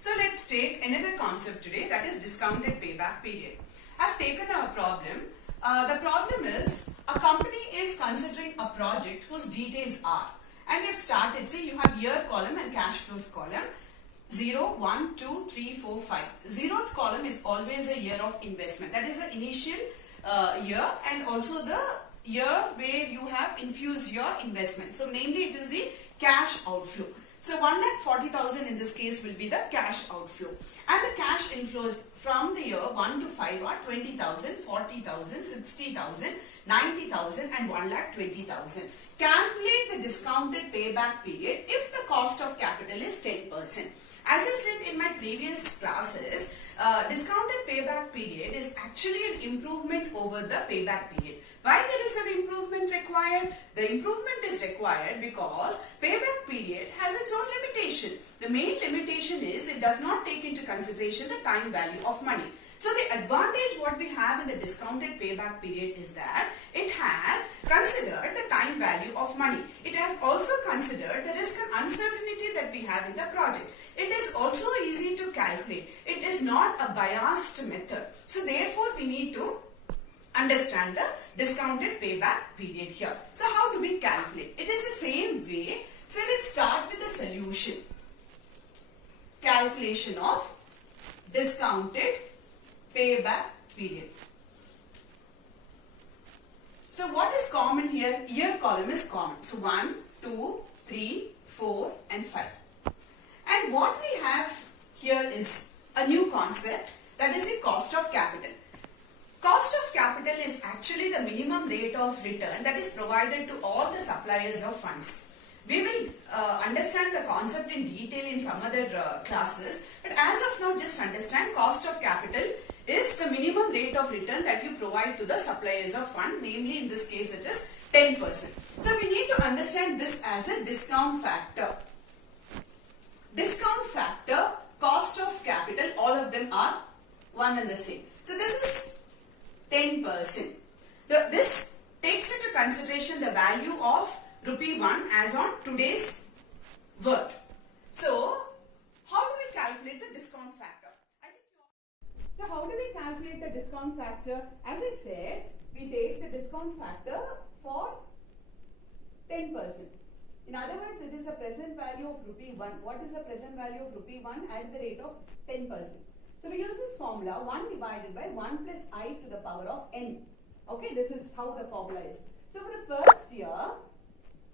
So let's take another concept today, that is discounted payback period. I've taken a problem. The problem is a company is considering a project whose details are, and they've started, say you have year column and cash flows column, 0, 1, 2, 3, 4, 5. Zeroth column is always a year of investment. That is the initial year and also the year where you have infused your investment. So namely it is the cash outflow. So 1,40,000 in this case will be the cash outflow. And the cash inflows from the year 1 to 5 are 20,000, 40,000, 60,000, 90,000 and 1,20,000. Calculate the discounted payback period if the cost of capital is 10%. As I said in my previous classes, discounted payback period is actually an improvement over the payback period. Why there is an improvement required? The improvement is required because payback period has its own limitation. The main limitation is it does not take into consideration the time value of money. So the advantage what we have in the discounted payback period is that it has considered the time value of money. It has also considered the risk and uncertainty that we have in the project. It is also easy to calculate. It is not a biased method. So therefore we need to understand the discounted payback period here. So how do we calculate? It is the same way. So let's start with the solution. Calculation of discounted payback period. So what is common here? Year column is common. So 1, 2, 3, 4 and 5. And what we have here is a new concept, that is the cost of capital. Cost of capital is actually the minimum rate of return that is provided to all the suppliers of funds. We will understand the concept in detail in some other classes, but as of now just understand cost of capital is the minimum rate of return that you provide to the suppliers of fund, namely in this case it is 10%. So we need to understand this as a discount factor. Discount factor, cost of capital, all of them are one and the same. So this is 10%. This takes into consideration the value of rupee 1 as on today's worth. So how do we calculate the discount factor? So how do we calculate the discount factor? As I said, we take the discount factor for 10%. In other words, it is a present value of rupee 1. What is the present value of rupee 1 at the rate of 10%? So we use this formula 1 divided by 1 plus I to the power of n. Okay, this is how the formula is. So for the first year,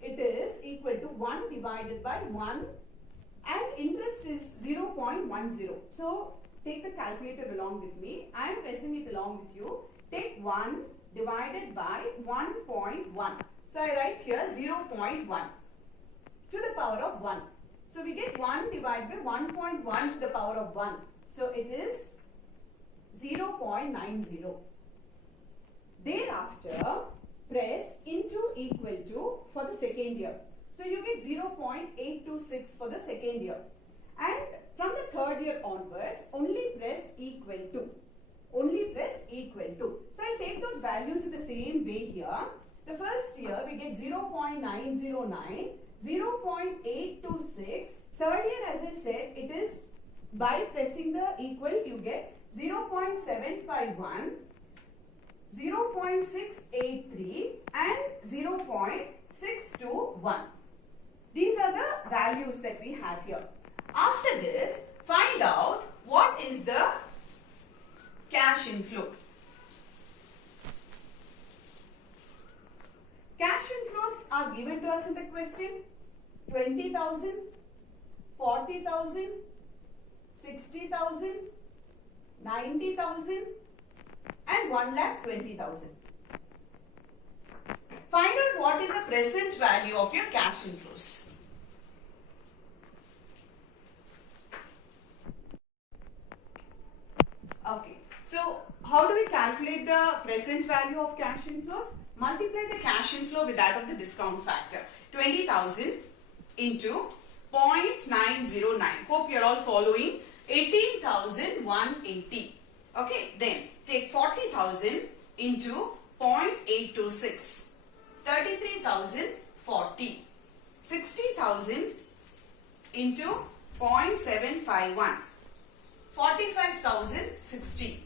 it is equal to 1 divided by 1 and interest is 0.10. So take the calculator along with me. I am pressing it along with you. Take 1 divided by 1.1. So I write here 0.1 to the power of 1. So we get 1 divided by 1.1 to the power of 1. So it is 0.90. Thereafter, press into equal to for the second year. So you get 0.826 for the second year. And from the third year onwards, only press equal to. Only press equal to. So I'll take those values in the same way here. The first year we get 0.909, 0.826. Third year, as I said, it is by pressing the equal, you get 0.751, 0.683 and 0.621. These are the values that we have here. After this, find out what is the cash inflow. Cash inflows are given to us in the question: 20,000, 40,000, 60,000, 90,000 and 1,20,000. Find out what is the present value of your cash inflows. Okay, so how do we calculate the present value of cash inflows? Multiply the cash inflow with that of the discount factor. 20,000 into 0.909. Hope you are all following. 18,180. Okay, then take 40,000 into 0.826. 33,040. 60,000 into 0.751. 45,060.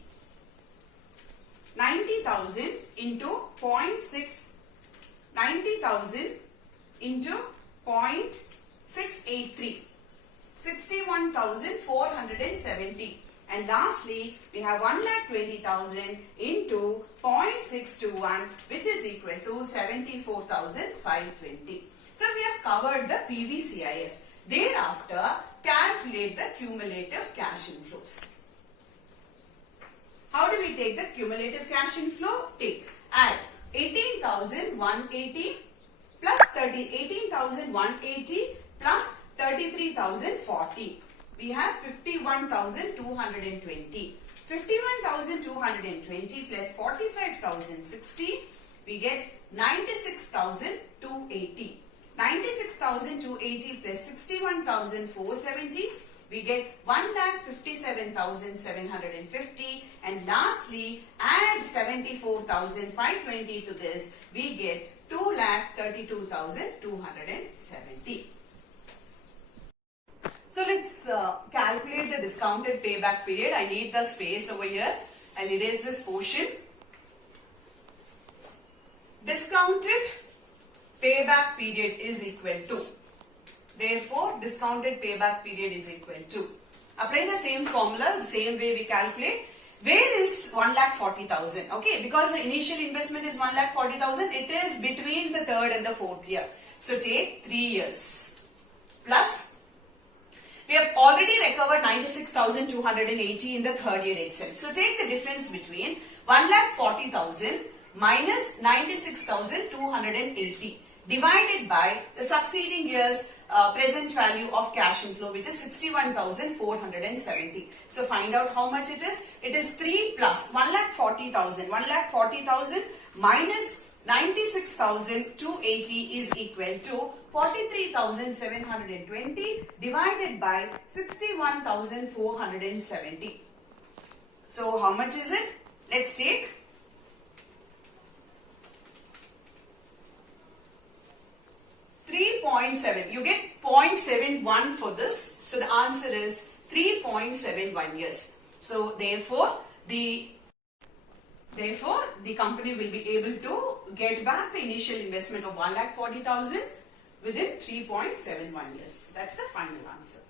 90,000 into 0.6, 90,000 into 0.683, 61,470. And lastly, we have 1,20,000 into 0.621, which is equal to 74,520. So we have covered the PVCIF. Thereafter, calculate the cumulative cash inflows. How do we take the cumulative cash inflow? Add 18,180 plus 18,180 plus 33,040. We have 51,220. 51,220 plus 45,060, we get 96,280. 96,280 plus 61,470, we get 1,57,750, and lastly add 74,520 to this, we get 2,32,270. So let's calculate the discounted payback period. I need the space over here. I'll erase this portion. Discounted payback period is equal to, therefore discounted payback period is equal to, apply the same formula, the same way we calculate. Where is 1,40,000? Okay, because the initial investment is 1,40,000, it is between the third and the fourth year. So take 3 years plus, we have already recovered 96,280 in the third year itself. So take the difference between 1,40,000 minus 96,280 divided by the succeeding year's present value of cash inflow, which is 61,470. So find out how much it is. It is 3 plus 1,40,000. 1,40,000 minus 96,280 is equal to 43,720 divided by 61,470. So how much is it? Let's take 3.7. You get 0.71 for this. So the answer is 3.71 years. So therefore the company will be able to get back the initial investment of 1,40,000 within 3.71 years. That's the final answer.